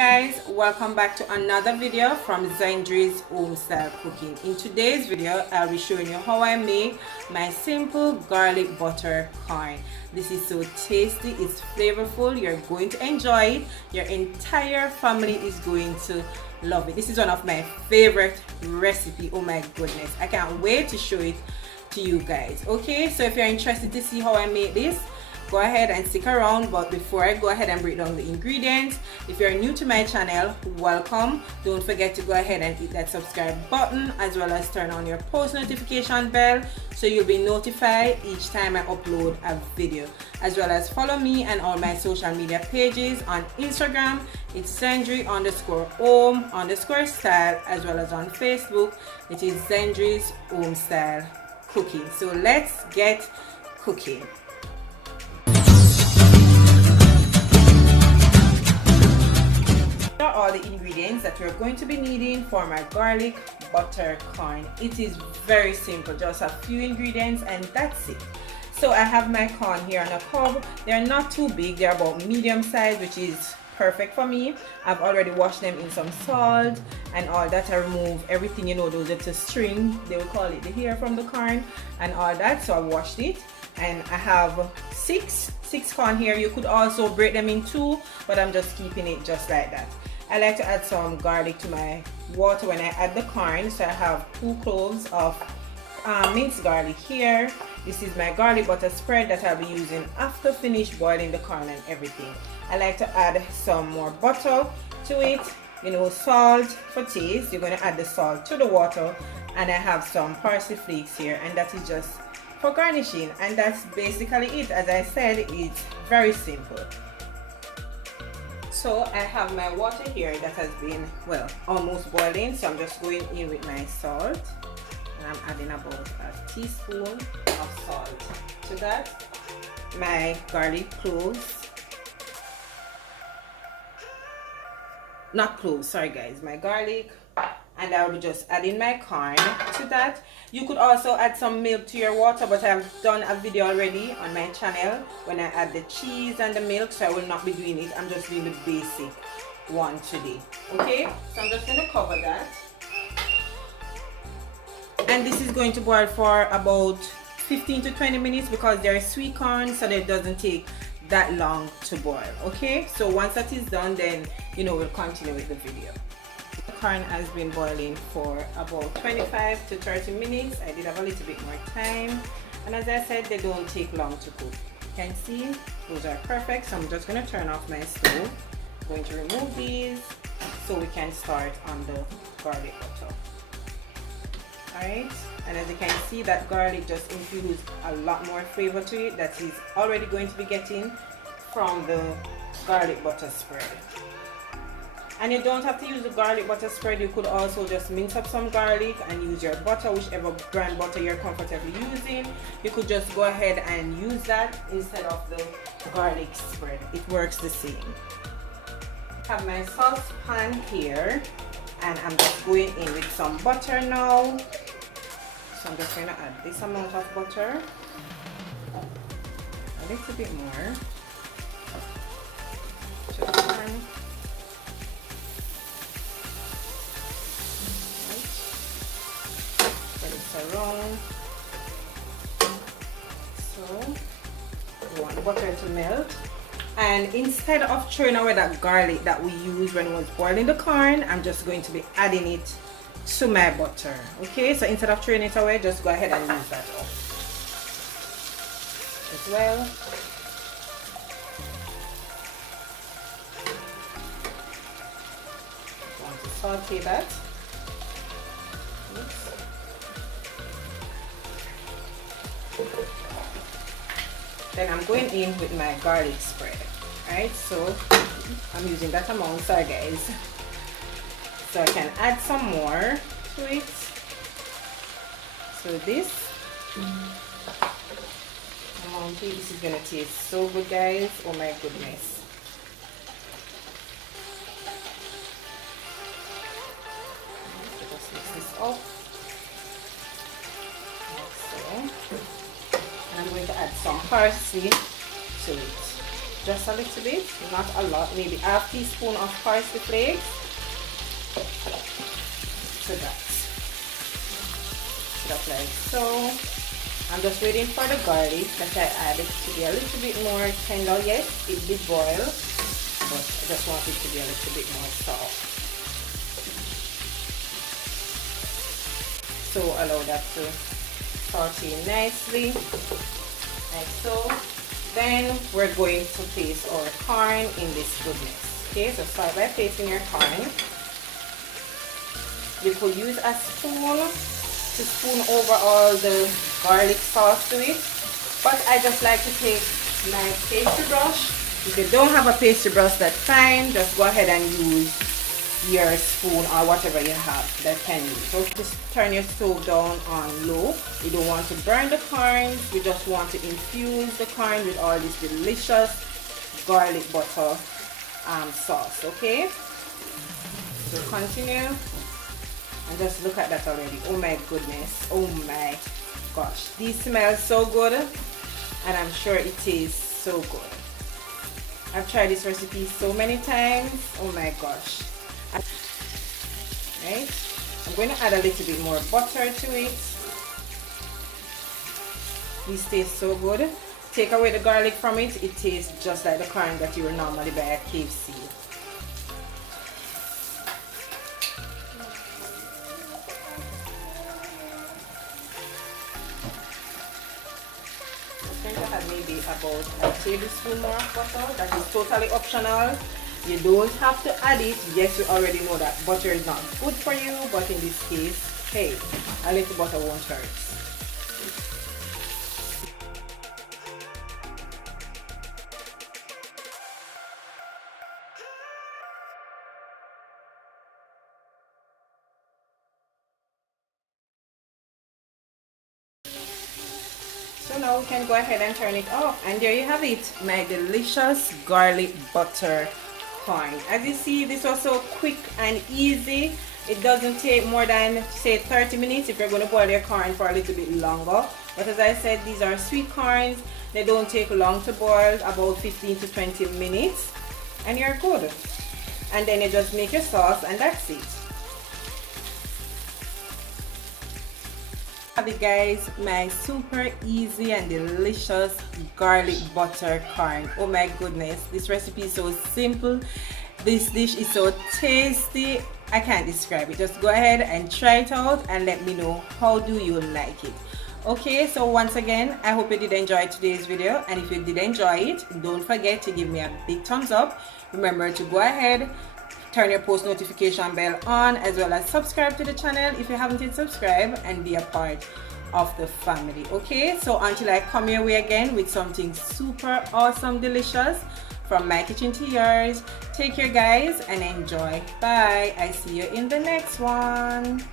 guys, welcome back to another video from Zendri's Home Style Cooking. In today's video, I'll be showing you how I make my simple garlic butter corn. This is so tasty, it's flavorful, you're going to enjoy it. Your entire family is going to love it. This is one of my favorite recipe. Oh my goodness, I can't wait to show it to you guys. Okay, so if you're interested to see how I make this, go ahead and stick around. But before I go ahead and break down the ingredients, if you're new to my channel, welcome. Don't forget to go ahead and hit that subscribe button, as well as turn on your post notification bell so you'll be notified each time I upload a video. As well as follow me and all my social media pages. On Instagram, it's Zendri_home_style, as well as on Facebook, it is Zendri's Home Style Cooking. So let's get cooking. All the ingredients that we're going to be needing for my garlic butter corn. It is very simple, just a few ingredients and that's it. So I have my corn here on a cob. They're not too big, they're about medium size, which is perfect for me. I've already washed them in some salt and all that. I remove everything, you know, those little string, they will call it, the hair from the corn and all that. So I washed it, and I have six corn here. You could also break them in two, but I'm just keeping it just like that. I like to add some garlic to my water when I add the corn. So I have 2 cloves of minced garlic here. This is my garlic butter spread that I'll be using after finish boiling the corn and everything. I like to add some more butter to it, you know, salt for taste. You're going to add the salt to the water, and I have some parsley flakes here, and that is just for garnishing. And that's basically it. As I said, it's very simple. So I have my water here that has been, well, almost boiling. So I'm just going in with my salt, and I'm adding about a teaspoon of salt to that. My garlic cloves, not cloves, sorry guys, my garlic, and I'll be just adding my corn to that. You could also add some milk to your water, but I've done a video already on my channel when I add the cheese and the milk, so I will not be doing it. I'm just doing the basic one today. Okay, so I'm just going to cover that, and this is going to boil for about 15 to 20 minutes because they're sweet corn, so that it doesn't take that long to boil. Okay, so once that is done, then you know we'll continue with the video. The corn has been boiling for about 25 to 30 minutes. I did have a little bit more time, and as I said, they don't take long to cook. You can see those are perfect. So I'm just going to turn off my stove. I'm going to remove these so we can start on the garlic butter. Alright, and as you can see, that garlic just infused a lot more flavor to it that is already going to be getting from the garlic butter spread. And you don't have to use the garlic butter spread. You could also just mince up some garlic and use your butter, whichever brand butter you're comfortable using. You could just go ahead and use that instead of the garlic spread. It works the same. I have my saucepan here, and I'm just going in with some butter now. So I'm just going to add this amount of butter, a little bit more. Just one. Around. So we want the butter to melt, and instead of throwing away that garlic that we used when we was boiling the corn, I'm just going to be adding it to my butter. Okay, so instead of throwing it away, just go ahead and use that up as well. I want to saute that. Oops. Then I'm going in with my garlic spread. Alright, so I'm using that amount, sorry guys. So I can add some more to it. So this amount, this is gonna taste so good, guys. Oh my goodness. Just mix this up. Like so. I'm going to add some parsley to it. just a little bit, not a lot, maybe half teaspoon of parsley flakes to that. Just like so. I'm just waiting for the garlic that I added to be a little bit more tender. Yes, it did boil, but I just want it to be a little bit more soft. So allow that to saute nicely, like so. Then we're going to place our corn in this goodness. Okay, so start by placing your corn. You could use a spoon to spoon over all the garlic sauce to it, but I just like to take my pastry brush. If you don't have a pastry brush, that's fine. Just go ahead and use your spoon or whatever you have that can use. So just turn your stove down on low. You don't want to burn the corn. You just want to infuse the corn with all this delicious garlic butter sauce. Okay, so continue and just look at that already. Oh my goodness, oh my gosh, these smell so good, and I'm sure it tastes so good. I've tried this recipe so many times. Oh my gosh. Right, I'm going to add a little bit more butter to it. This tastes so good. Take away the garlic from it, it tastes just like the corn that you would normally buy at KFC. I'm going to add maybe about a tablespoon more of butter. That is totally optional. You don't have to add it. Yes, you already know that butter is not good for you, but in this case, hey, a little butter won't hurt. So now we can go ahead and turn it off, and there you have it, my delicious garlic butter corn. As you see, this was so quick and easy. It doesn't take more than, say, 30 minutes if you're going to boil your corn for a little bit longer. But as I said, these are sweet corns. They don't take long to boil, about 15 to 20 minutes, and you're good. And then you just make your sauce, and that's it. Have it, guys, my super easy and delicious garlic butter corn. Oh my goodness, this recipe is so simple. This dish is so tasty. I can't describe it. Just go ahead and try it out and let me know how do you like it. Okay, so once again, I hope you did enjoy today's video, and if you did enjoy it, don't forget to give me a big thumbs up. Remember to go ahead, turn your post notification bell on, as well as subscribe to the channel if you haven't yet subscribed, and be a part of the family. Okay, so until I come your way again with something super awesome, delicious from my kitchen to yours, take care, guys, and enjoy. Bye. I see you in the next one.